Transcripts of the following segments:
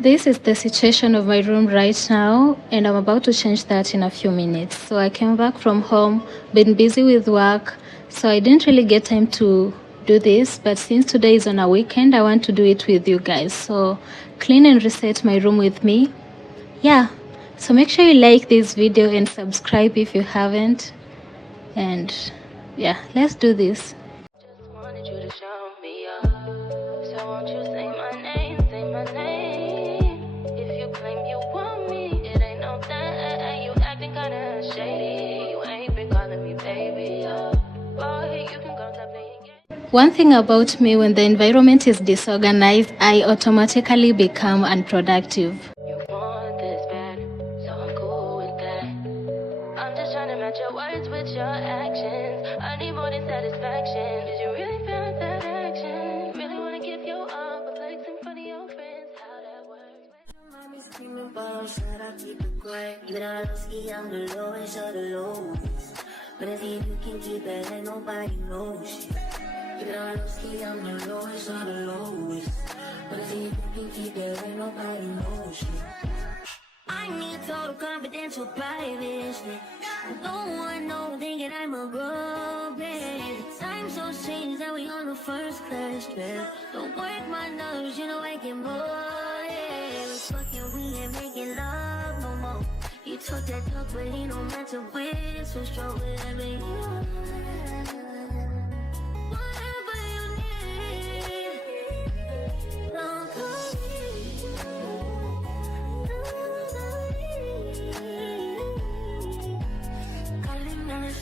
This is the situation of my room right now, and I'm about to change that in a few minutes. So I came back from home, been busy with work, so I didn't really get time to do this, but since today is on a weekend, I want to do it with you guys. So clean and reset my room with me. Yeah, so make sure you like this video and subscribe if you haven't. And yeah, let's do this. Just wanted you to show me up. So won't you say my name, say my name. If you claim you want me, it ain't no that. You acting kinda shady. You ain't been calling me baby, boy, you can go stop playing games. One thing about me, when the environment is disorganized, I automatically become unproductive. You want this bad, so I'm cool with that. I'm just trying to match your words with your actions. I need more than satisfaction. Did you really feel that action? Really wanna give you up, but flex in front of your friends. How that works? Mommy screaming, but I'm sad I keep it quiet. Even though I ski, I'm the lowest of the lowest. But if you can keep it, and nobody knows shit. Even though I ski, I'm the lowest of the lowest. But if you can keep it, and nobody knows shit. I need total confidential privacy. No one know, thinking I'm a robot. Time so changed that we on the first class trip. Don't work my nerves, you know I can more. Fucking, we ain't making love no more. You took that talk, but ain't no mental with. So strong with me. Whatever you need, don't call me.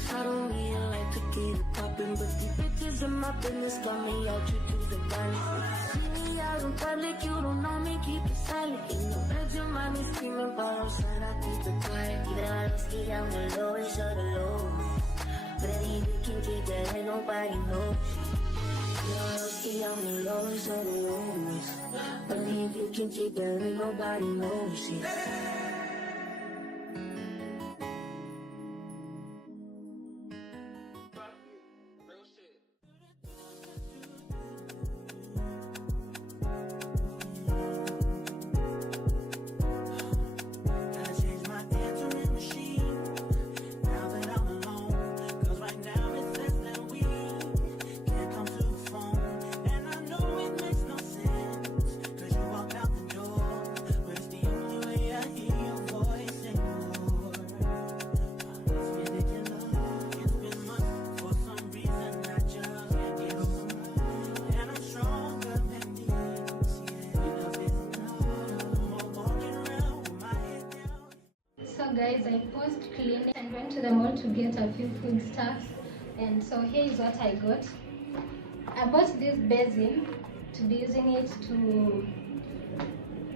I don't really like to get it poppin', but these bitches in my business got me out, you do the violence. See me out in public, you don't know me, keep it silent. In the bedroom, mommy screaming, but I'm sad I keep it quiet. Even though I don't ski, I'm the lowest of the lowest. But if you can keep that, ain't nobody knows. Even though I don't ski, I'm the lowest of the lowest. But if you can keep that, ain't nobody knows. So guys, I paused cleaning and went to the mall to get a few food stuffs, and so here is what I got. I bought this basin to be using it to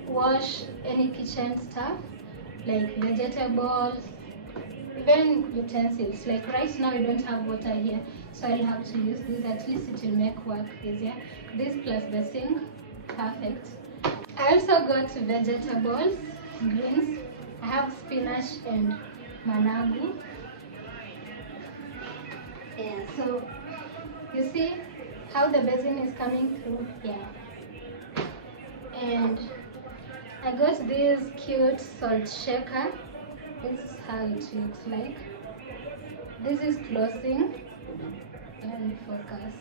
wash any kitchen stuff like vegetables, even utensils. Like right now we don't have water here, so I'll have to use this. At least it will make work easier. This plus the sink, perfect. I also got vegetables, greens. I have spinach and managu. Yeah, so you see how the basin is coming through here. And I got this cute salt shaker. This is how it looks like. This is closing. Let me focus.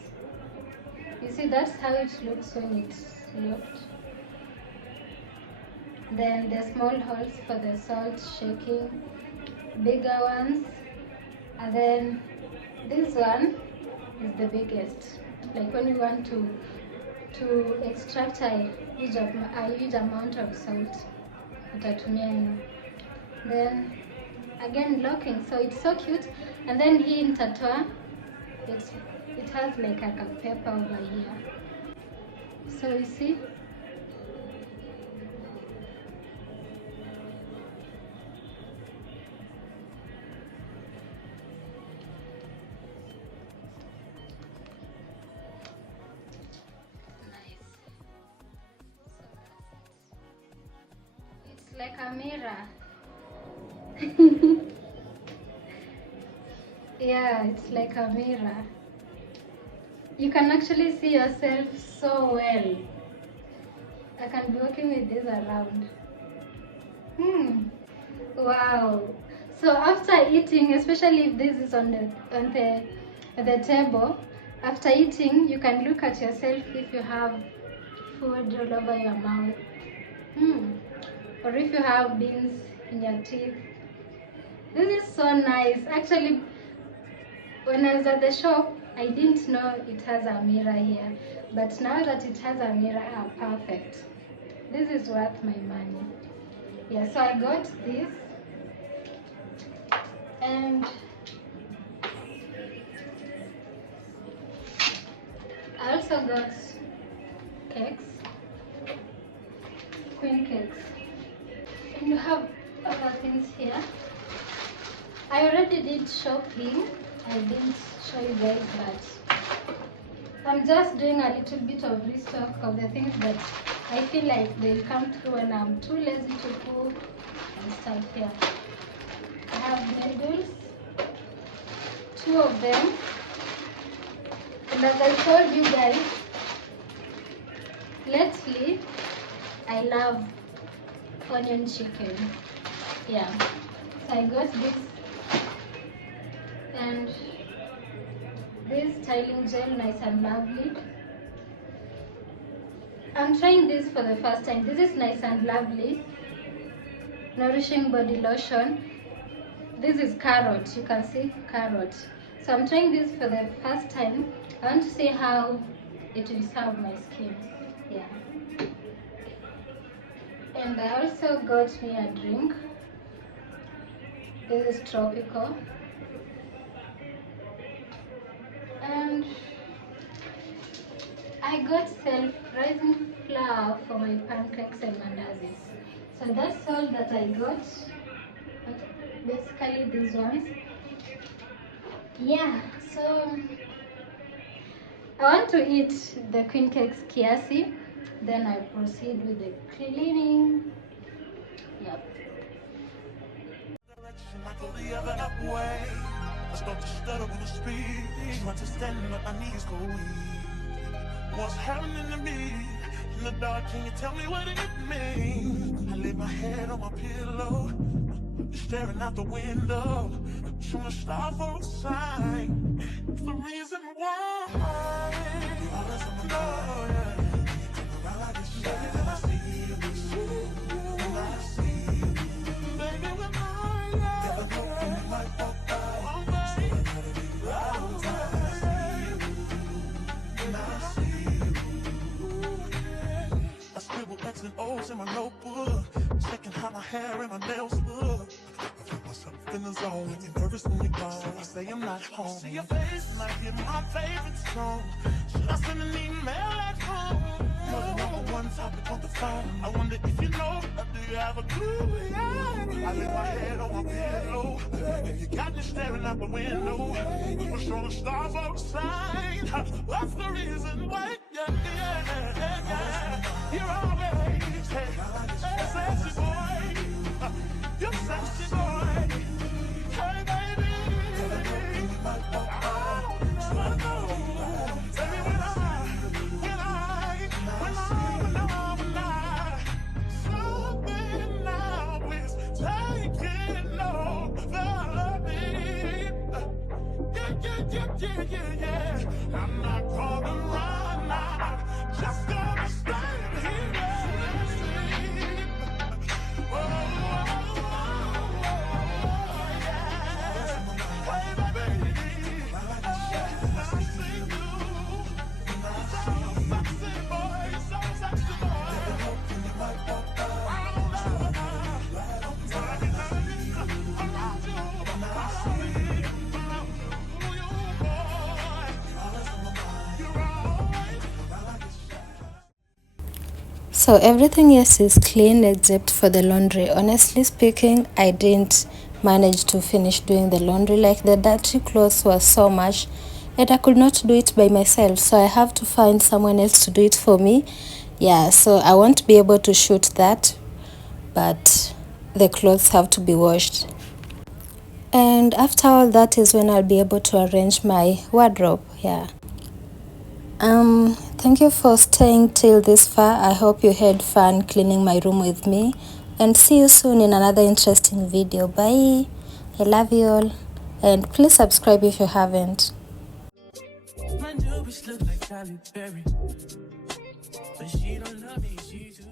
You see, that's how it looks when it's locked. Then the small holes for the salt shaking, bigger ones, and then this one is the biggest. Like when you want to extract a huge amount of salt, utatumia hiyo. Then again locking, so it's so cute. And then here in Tatoa, it has like a pepper over here. So you see. Like a mirror. Yeah, it's like a mirror. You can actually see yourself so well. I can be walking with this around. Wow. So after eating, especially if this is on the table, after eating, you can look at yourself if you have food all over your mouth, or if you have beans in your teeth. This is so nice. Actually, when I was at the shop, I didn't know it has a mirror here, but now that it has a mirror, perfect. This is worth my money. Yeah, so I got this, and I also got cakes, queen cakes, and you have other things here. I already did shopping. I didn't show you guys, but I'm just doing a little bit of restock of the things that I feel like they come through when I'm too lazy to cook and stuff here. I have noodles, 2 of them, and as I told you guys, lately I love onion chicken. Yeah, so I got this and this styling gel, Nice and Lovely. I'm trying this for the first time. This is Nice and Lovely Nourishing Body Lotion. This is carrot, you can see carrot. So I'm trying this for the first time. I want to see how it will serve my skin. Yeah. And I also got me a drink. This is tropical. And I got self-rising flour for my pancakes and mandazis. So that's all that I got. Basically these ones. Yeah, so I want to eat the queen cakes kiasi, then I proceed with the cleaning. Yep. I start to stutter when I speak. Trying to stand up, my knees go weak. What's happening to me? In the dark, can you tell me what it means? I lay my head on my pillow, staring out the window, trying to stop for a sign. It's the reason why. And O's in my notebook, checking how my hair and my nails look. I feel myself in the zone, get nervous when you're gone. I say I'm not home. See your face and I hear my favorite song. Should I send an email at home? You're the #1 topic on the phone. I wonder if you know, or do you have a clue? I lay my head on my pillow, and you got me staring out the window. You were trying to start for a sign. What's the reason why? You're always sexy boy. You're sexy boy. Hey baby, I wanna know. Tell me when something now is taking over me. Yeah. I'm not gonna run now. Just gonna stand here and sleep. Hey, baby, I see you. So sexy, boy, so sexy, boy. So everything else is clean except for the laundry. Honestly speaking, I didn't manage to finish doing the laundry. Like, the dirty clothes was so much and I could not do it by myself, so I have to find someone else to do it for me. Yeah, so I won't be able to shoot that, but the clothes have to be washed. And after all that is when I'll be able to arrange my wardrobe. Yeah. Thank you for staying till this far. I hope you had fun cleaning my room with me, and see you soon in another interesting video. Bye. I love you all, and please subscribe if you haven't. My new bitch look like Halle Berry, but she don't love me, she just